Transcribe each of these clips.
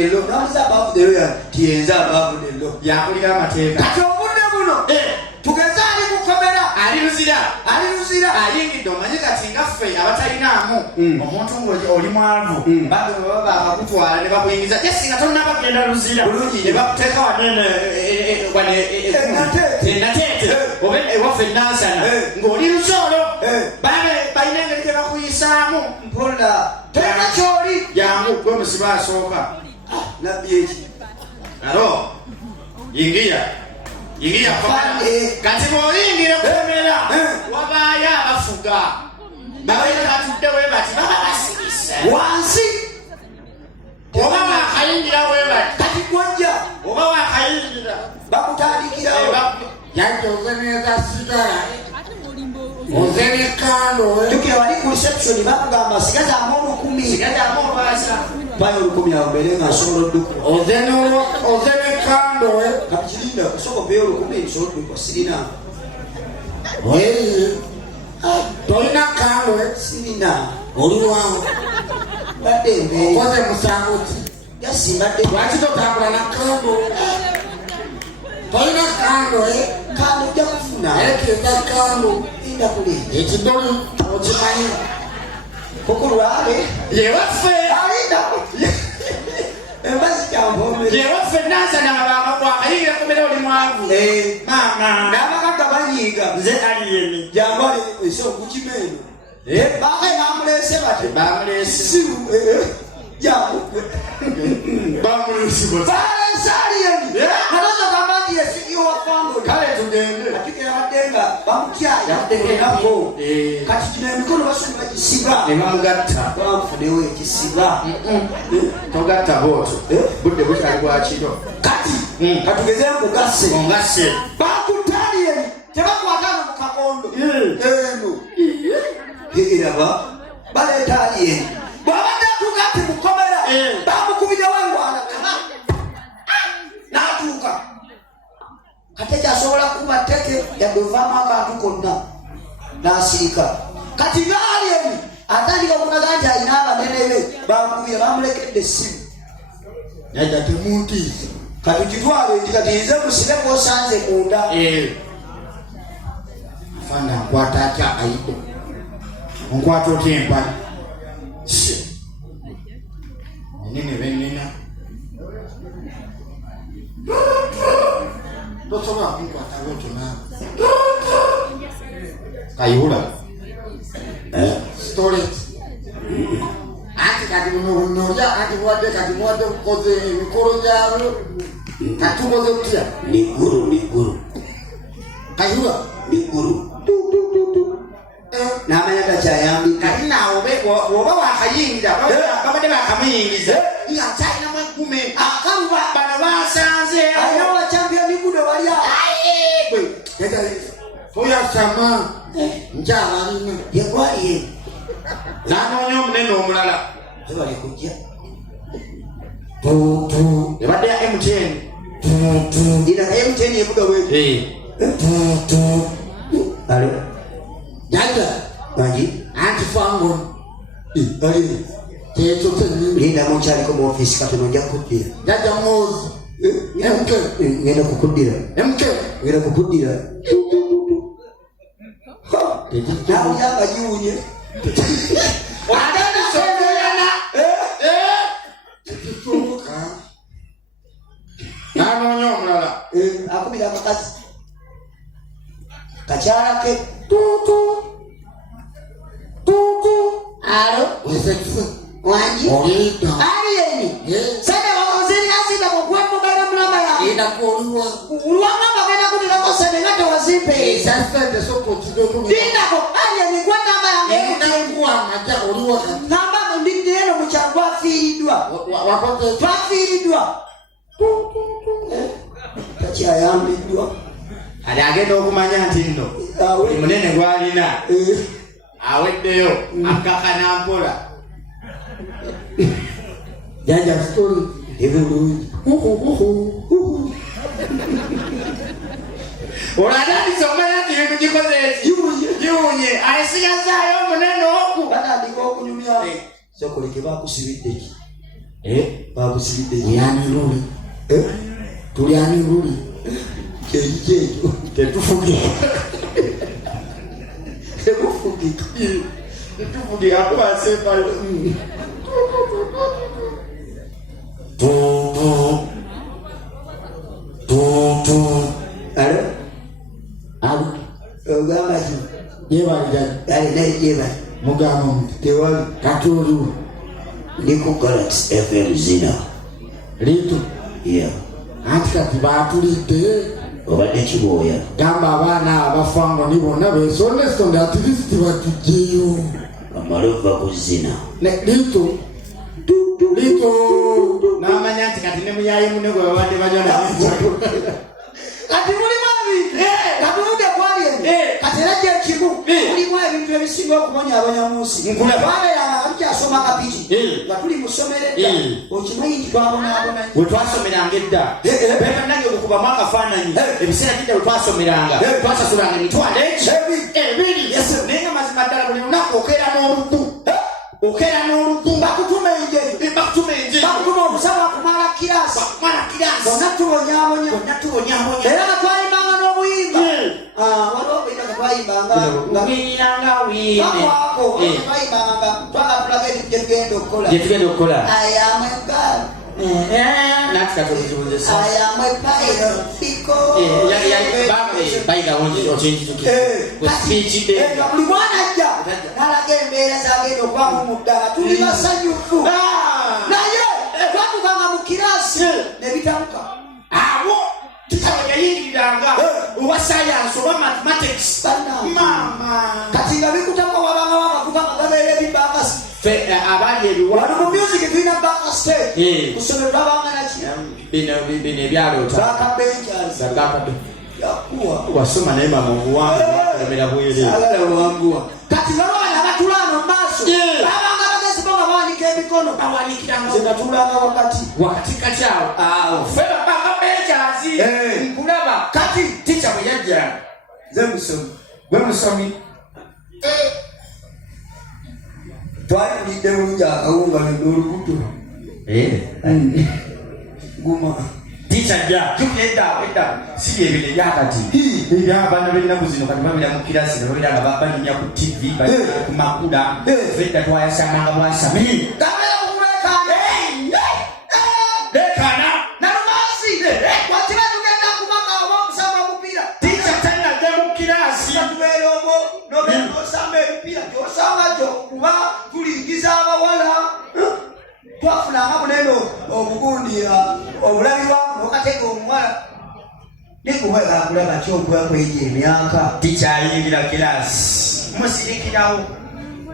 dello namuza babu dello ya tienza babu dello yakulira amateeka kati obudde buno tugeze ali kukomera ali luzira ayingidde omanyi kati nga ffe abatalinaamu omuntu ng'oli mwavu baba bakakutwala ne bakuyingiza jesinga tonnabagenda luzira ne bakuteeka wanenateete oba ewaffe nansana ng'oli lusoolo balina engeri gye bakuyisaamu mpola tolina kyoli jangu gwe musiba asooka nabbi eki alo yingira kati bw'oyingira kukomera wabaayo abafuga babeera batudde we bati baba basigise wansi oba wakayingira we bati kati gwojja oba wakayingira bakutandikirawo yajja oze neza sigala oze nekando tukira wali ku reception bakugamba sigaza amono 10 payo 10 awo mbere nga nsobola odduka oze nekando kati kirinda kusoko peyo 10 nsobola odduka sirina tolina kando sirina oliwawo badde mbeeri okoze musango ki yasimbadde lwaki totambula na kando tolina kando kando ojja kufuna ekenda kando enda kuli ekidoli okimanyi kukulwale yewaffe embazi kyambomere yewaffe nansana wakayingira kumera oli mwavu n'abakaka banyiiga nze aliyeni jambale esokukimeno bakemamulese bate bamulese siru jangu bamulesibwa balensaaliyeni natoza kamangi yesigiyo wafambo kale tugende atikera baddenga bamutyayako kati kino emikono basoni bagisiba ne bamugatta bamufunewo ekisiba togatta booto budde bukyali bwakiro kati katugeze nkugase ongase bakutaliyeni tebakwatano mu kakondo eno iraba baletaliyeni bwabadde atuuka ati mukomera bamukubirawo engwana n'atuuka kati ekyasobola kuba teke yadovaamu akantu konna n'asirika kati ngaaliyeni atandika okulaga nti alina abanene be bamukubira bamulekedde essimu najja temuntiisa kati kitwale nti kati nze musibe kosanze munda fana nkwata atya ayidde onkwata otya empale enene benina tosobola kunkwata lwekyo naawe kayihula storage anti kati nolya anti bwadde kati bwadde bukoze emikolo gyabyo kati tukoze tutya liguru kayihula liguru n'amanya gakyayambika kati naawe oba wakayingira babadde bakamuyingiza akyalinamu enkume akaluba bano basanze alina wakyambya migudo balya oyasama nkyabalina yegwaliye nanoonya omunene omulala ebali kujja ebadde ya MTN ina MTN evuga bwe alo jaja bangi anti fango ali kyekyo kyenyini linda mukyaliko mu ofisi katono ojja kukuddira jaja mozi mk ngenda kukuddira mk ngenda kukuddira nawulyanga giwunye nanoonya omulala akubira amakazi kakyalake alo wangi aliyeni sene oziriasinda kukwemugala mulama ya inakuliwa ulwamama genda kutirako sene nga tewazimpe sasende sokotidoku dindako aliyeni gwa namba yange inakuwa maja uliwa namba ndindireno mukyalo twafiiridwa wakote twafiiridwa takyayambiddwa ali agenda okumanya nti nno munene gwalina aweddeyo akakana mpola janja story ebulungi olatandise omanya nti bintu gikoze eki giwunye ayesigazaayo omunene oku batandika okunyumya sokoleke bakusibidde ki bakusigidde yani luli tulyani luli kyekyo tetufugika tekufugika tetufugika akubasembayo ogamba ki yebalira mugamba omuntu tewali kati oliwo ndiko Galaxy FM zina litu anti kati batulidde obadde kibooya gamba abaana abafango ni bonna besondesonde atilisiti batugjeyo amalova ku zina litu n'amanya nti kati ne muyaye munne gwe babadde banyona kati mulimu ebintu katunudde kwali kati era gye kimu mulimu ebintu ebisinga okumonya abanyamunsi babeeranga bakyasoma kapiki nga tuli mu ssomero edda okimanyi nti twabonaabona bwe twasomeranga edda bebannange okukubamu akafaananyi ebiseera kidda bwe twasomeranga twasasulanga emitwalo ebiri naye nga mazima ddala buli lunaku okeera n'oluggu bakutuma enjeyo bakutuma obusaba kumala kirasi bonna tubonyaabonya era nga twayimbanga n'obuyimba waliwo obuyimba nga twayimbanga ngakwako twayimbanga nga twagapulaga ebintu gyetugenda okukola ayamweka buli mwana ajja nalaga embeera zagenda okwamu mu ddala tuli basanyufu naye twatukanga mu kirasi nebitamuka abo titawe yayingiriranga oba science oba mathematics kati nga bikutaka wabanga wamakuga nga gabeera ebibakasi abali wano mu music tulina baka stage kusomero labanga naki bino ebyaloota baka benchers yakuwa wasoma naye mama obuwangu bwalemera bwere kati balwana abatulano mu maaso babanga bagezi bo nga bawanika emikono bawanikiranga zenatulanga wakati katyawo fe babaka benchazi nkulaba kati tica bwe yajja gwe musomi twatulidde bulungi akawunga olubuto guma tikyajja edda si ebyo ebyakati ebyabaana b'ennaku zino kati babira mu kirasi nebabeera nga balinya ku tv ku makula fedda twayasamanga bwasami lekana nalumansi wakiba tugenda kumaka oba okusamba mupiira tica tanadde mu kirasi tubeera omwo nobeera osamba ebipiira gyosanga gyo kuba tulingiza abawala twafunanga bunene obugundira obulabirwa nokatega omuwala nikuwega kulaba kyokwekwejja emyaka tikyayingira kirasi musirikirawo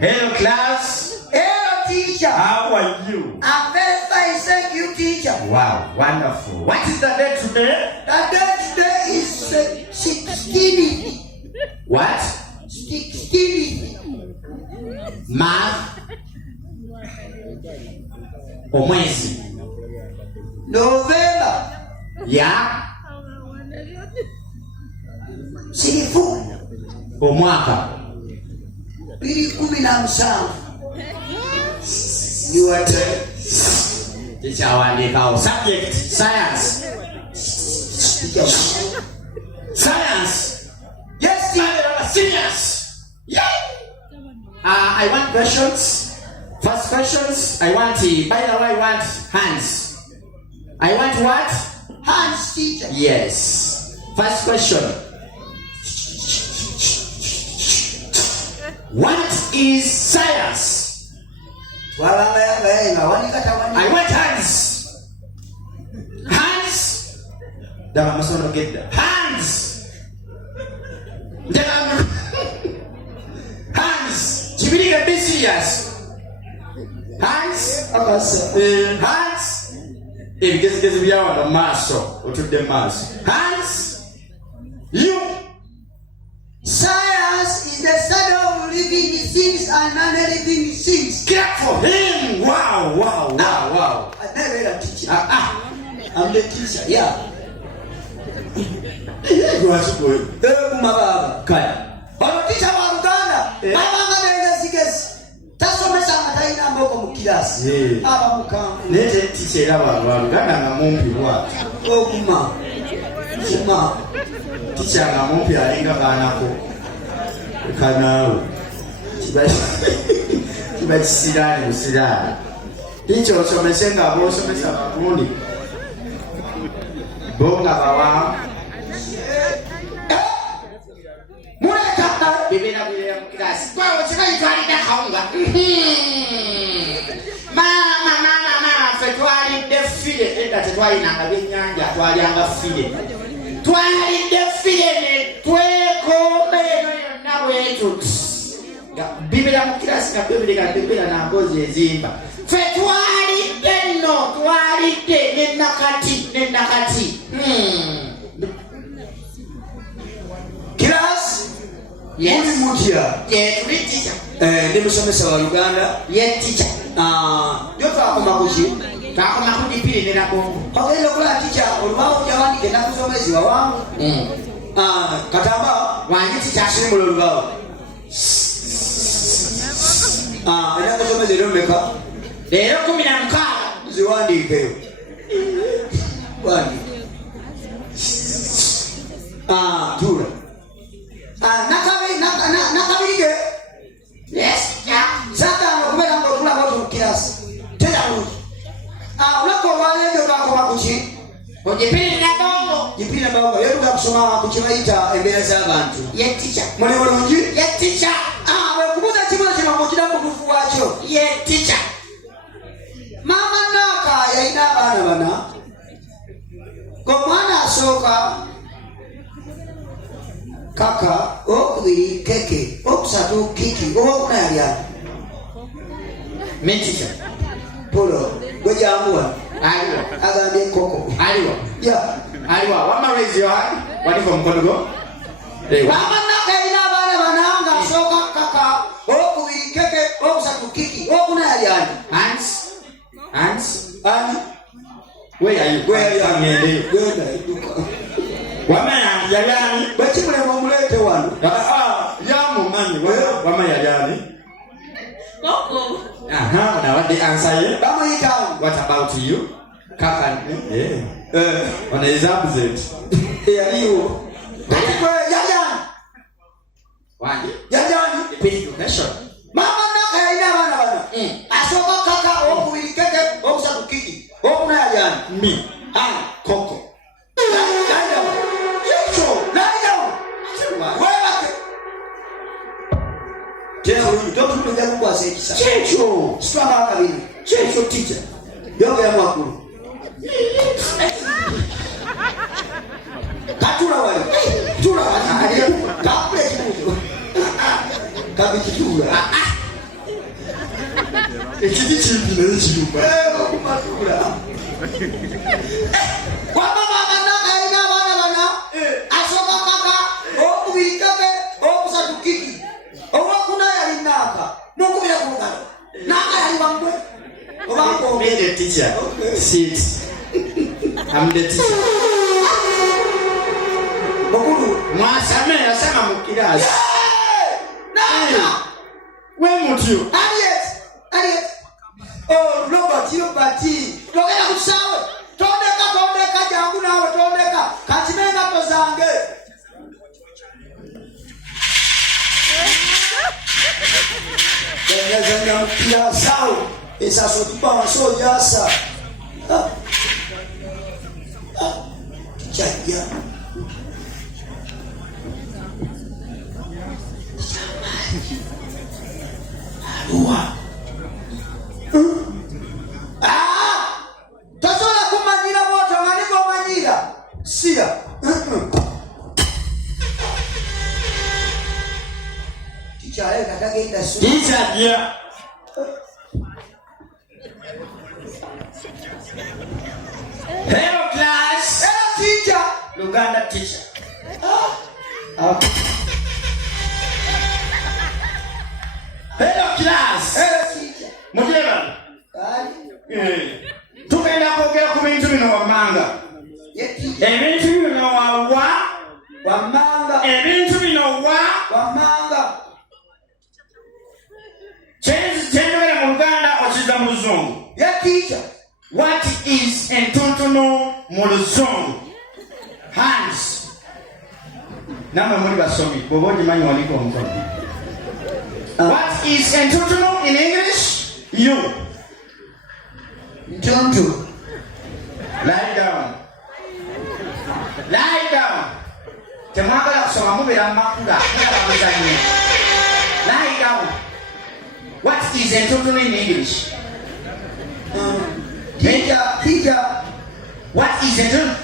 hello class. Hello, teacher. How are you? I'm very fine, thank you, teacher. Wow, wonderful. What is the day today? The day today is 16. What? 16. Math. Omwezi. November. Yeah. Sirifu. Omwaka. 2017. You are teacher wandikawo. Subject science. Science. Yes, teacher. Seniors. Yeah. I want questions. First questions. I want. By the way, I want hands. I want what? Hands, teacher. Yes. First question. What is science? I want hands. Hands. Dama must not get that. Hands. Hands. Chibiriga be serious. Hands. Hands. If gets we are on a maso or to the mass. Hands. You. Science is the study of living things and non-living things. Clap for him! Wow, wow, wow, wow. I never had a teacher. I'm the teacher, yeah. You are so good. But teacher wa Uganda, mama ngabenge sigesi. Tasomesa ngataina mboko muki. kirasi abamukambu nete tichera baluganda nga mumpi bwati okuma kuma ticha nga mumpi alinga banako kanaawe kiba kisiraani busiraani ticha osomese nga bosomesa bakundi bonga bawa mulekaka bibera bibera mu kirasi kwawo kikayitwalidde kawunga mama ffe twalidde fire edda tetwalinanga byennyanja twalyanga fire twalidde fire ne twekoomba eno yonna bwetuti bibera mu kirasi nga bibera nambozi ezimba ffe twalidde nno twalidde nenakati kirasi muli mutya tuli tica ndi musomesa wa Uganda ye tica jo twakoma kuki twakoma ku dipiri ne nagongo ogenda okola tica olubawo jawandika ennaku z'omwezi wawangu katamba wange tica simula olubawo ennaku z'omwezi ero mmeka leero 16 ziwandiikeyo wandika tula nakabirige satano okubeera ngaotulaba oti mu kirasi tera bulungi olwaka olwaleero twakoma kuki ojipiri nagongo jipira baba yeruga kusoma ku kibayita embeera z'abantu ye tica muli bulungi ye tica bwekubuuza kibuzo kino mukira mutuufu wakyo ye tica maama naaka yalina abaana bana ng'omwana asooka kaka okubiri keke okusatu kiki owokuna yalya metica polo gwejamuwa aliwo agambye enkoko aliwo ya aliwo wama raise your hand wandika omukono gwo maama naaka yalina abaana bana ng'asooka kaka okubiri keke okusatu kiki owokuna yalyani hands ani weyali gwenda idduka wamanya yalyani bwekimulema omuleete wano yamumanyi wama yalyani nawadde ansa ye bamuyitamu what about you kaka on is opposite eyaliwo yalyani wani yalyani education maama naaka yalina abaana bana asooka kaka okubiri keke okusatu kiki okuna yalyani mi koko totutuja kukwasa ekisa kyekyo kitwamba akabiri kyekyo tica byogera mwakulu katula wali tula wali kakula ekibuuzo kabikitula ekiti kimpi naye kiruma okumatula wamama abanaka yalina abaana bana asooka kaka okubiri keke okusatu kiki owokuna yali naaka mukubira ku mugalo naaka yali wangwe me the teacher sit I'm the teacher mukulu mwasame yasema mu kirasi naaka we mutyo Aliet Robert togenda ku kisaawe tondeka jangu naawe tondeka kakimenga tozange zanya mukirasawo esaso tubanso ojasa kijajja aluwa tosobola kumanyira bwotyo nga nigomanyira siya kikyalayo katagenda teacher hello class teacher Luganda teacher hello class teacher mujeba tugenda kwogera ku bintu bino wammanga ebintu bino wammanga ebintu bino wammanga kyendogera mu Luganda okiza mu teacher. What is entontono mu Luzungu? Hands. Namwe muri basomi. Boboji manyi waliko mkono. What is entontono in English? You. Ntonto. Lie down. Lie down. Temwagala kusoma mubera makula. Lie down. What is entontono in English? Teacher. What is entontono?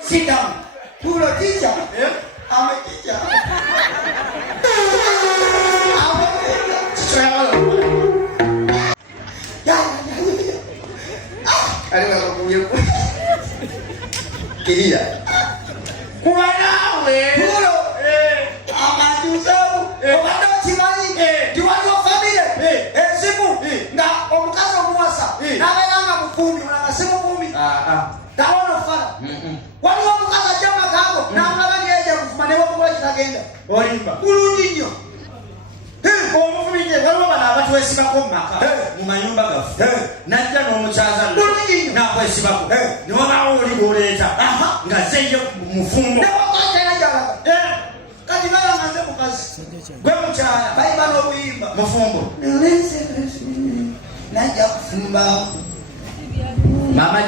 Sit down. Pulo teacher. Yeah. I'm a teacher. Kiria. Kuwanawe. Pulo. Amadusabu. Obado chimani. Diwali wa family. Simu. Na omukazi omuwasa. Nabelanga mukumi. Unakasimu kumi. Tawono fala. Wali omukazi ajama kango. Namulabani eja kufuma newo kukola kitagenda. Olimba. Bulungi nnyo. Omufumije waliwo bano abatwesibako mu maka mu mayumba gaffe najja n'omukyaza n'akwesibako ne wabaawo oli gwoleeta nga zeyye mufumbo kati balanga nze mukazi gwe mukyala bayiba n'obuyimba mufumbo najja kufumba Mama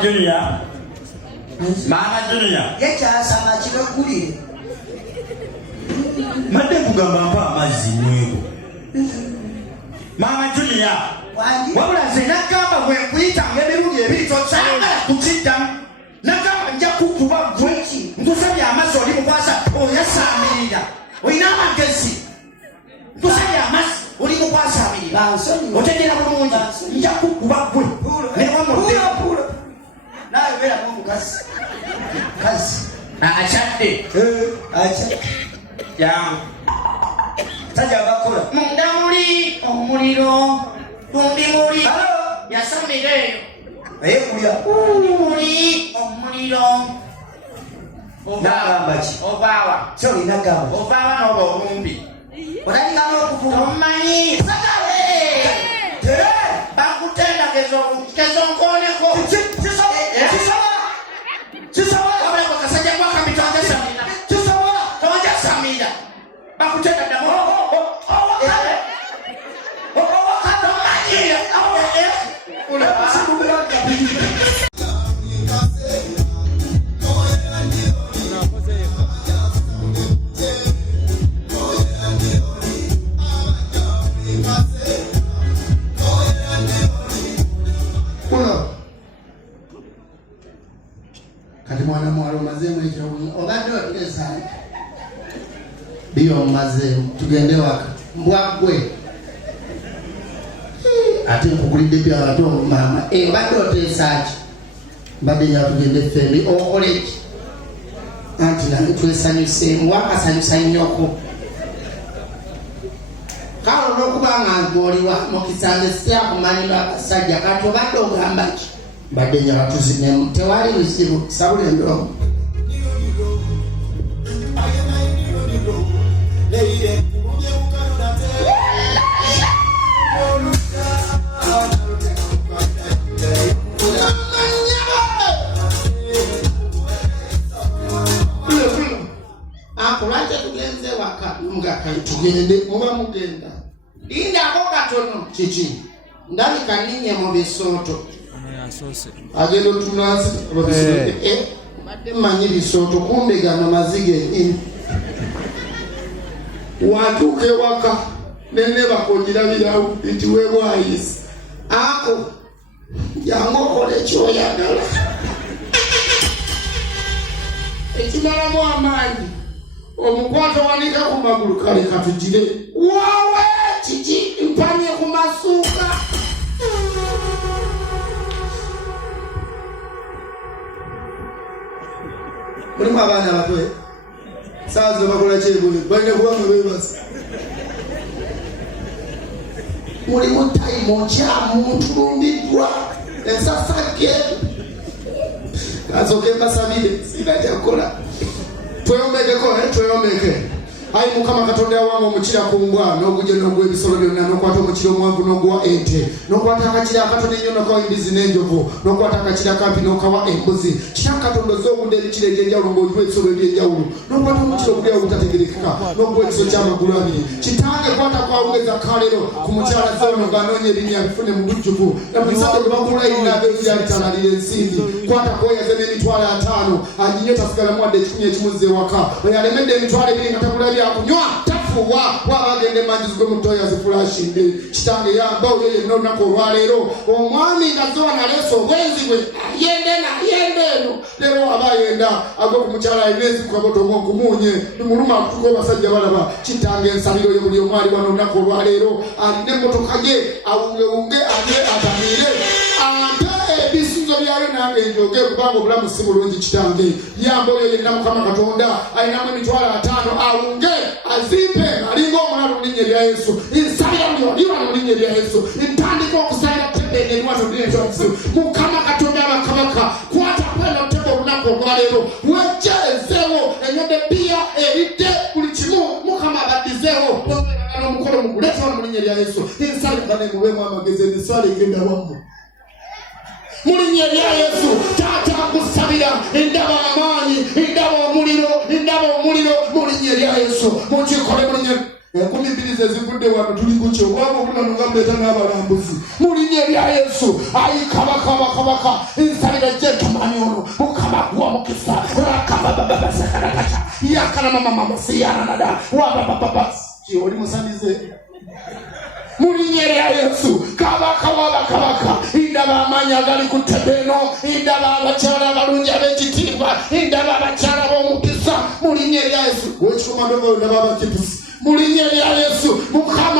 Junior yekyasama kibegulire madde kugamba mpa amazzi mwego Mama Junior wabula nze nagamba bwe nkuyitanga emirundi ebiri tokyagala kukiddamu nagamba nja kukuba gwe nkusabye amazzi oli mukwasa oyasamirira olina amagezi nkusabye amazzi oli mukwasamirira otegera bulungi nja kukuba gwe newamudde nawe beeramu omukazi akyadde yangu sajja bakola munda muli omuliro tundi muli yasamira eyo naye kulya muli omuliro nagamba ki ovaawa so linagamba ovaawa n'oba obumbi otandika n'okuvuma tomanyi bakutendageza kezonkooneko kisobola kasajja gwakami tonjasamira tonjasamira bakutenda ddamu kati mwana mwalo mazemu ekyo obadde otegesa biyo mazemu tugende waka mbwagwe ate nkugulidde byabato mama obadde oteesaki mbadde nyatugende fembi okoleki anti nange twesanyuseemu wakasanyusa nnyoko kalo n'okubanga ng'oliwa mukisanze sityakumanyira abasajja kati obadde ogamba ki mbadde nyabatuzinemu tewali buzibu sabule ndomu akulwache tugenze waka tugende muba mugenda lindako katono kiki ndali kaninye mu bisooto agenda otunansi badde mmanyi bisooto kumbe gano mazige watuuka ewaka nene bakogirabirawo nti webwayisi ako jangu okola ekyoyagala ekimalamu amaanyi omukwata wanika ku magulu kale katugire wawe kiki mpamye ku masuuka mulimu abaana abato saazi bakola kyebule balina kubanga bebasa mulimu tayimu nkyamu ntulumbiddwa ensasage kazoke mbasabire sinajja kukola tweyomekeko tweyomeke ayi mukama katonda yawange omukira ku mbwa n'ogujja n'ogwa ebisolo byonna n'okwata omukira omwanvu n'oguwa ente n'okwata akakira akatono ennyo n'okawa embizi n'enjovu n'okwata akakira akampi n'okawa embuzi kitange katonda oz'obudde ebikira eby'enjawulo ng'ogiwa ebisolo eby'enjawulo n'okwata omukira oguli awo obutategerekeka n'oguwa ekiso ky'amagulu abiri kitange kwata kwawugeza kalero ku mukyala zoono ng'anoonya ebinnya bifune mu bujjuvu namusajja gwe bakulayirira abeebyalitanalira ensimbi kwata kweyaze n'emitwalo 5 aginye tasigalamu wadde ekikumi ekimuzza ewaka oyo alemedde emitwalo 2 nga tabula byakunywa tafuwa waba agende manjizigwe mu toya zifulashinge kitange yamba oyo yenna olunaku olwaleero omwami nga zowa naleesa obwenzi bwe yende eno leero aba yenda agwe ku mukyala alina ensi ku kaboto omwokumuunye lumuluma akutuka abasajja balaba kitange ensaliro yo buli omwali wano olunaku olwaleero alina emmotoka gye awungewunge ate atamiire ampe ebisuzo byayo nange njoge kubanga obulamu si bulungi kitange yamba oyo yenna mukama katonda alinamu emitwalo 5 awunge azimpe alinga omulala mu linnya lya Yesu nsabira liwa mu linnya lya Yesu ntandika okusabira tebe eriwano mu linnya lya Yesu mukama katonda abakabaka kwata kweno tebe olunaku olwaleero wejezeewo enyonde bia eridde buli kimu mukama abaddizeewo n'omukolo muguleeta wano mu linnya lya Yesu nsabira nemubeemu amagezi emiswalo egenda wammwe mu linnya lya Yesu taata akusabira endaba amaanyi endaba omuliro mu linnya lya Yesu mukikole mu linnya 12 zezivudde wano tuli kukyo obwabo obulano nga mbeeta n'abalambuzi mu linnya lya Yesu ayi kabaka nsabira gyentomani ono mukama guwa mukisa rakabababasakarakata yakana mamamamasiyananada wababababa oli musamize mu linnya lya Yesu kabaka wabakabaka indaba amaanyi agali ku ttebe eno indaba abakyala abalungi ab'ekitiibwa indaba abakyala b'omukisa mu linnya lya Yesu wekikomando nga ndaba abakipusi mu linnya lya Yesu mukama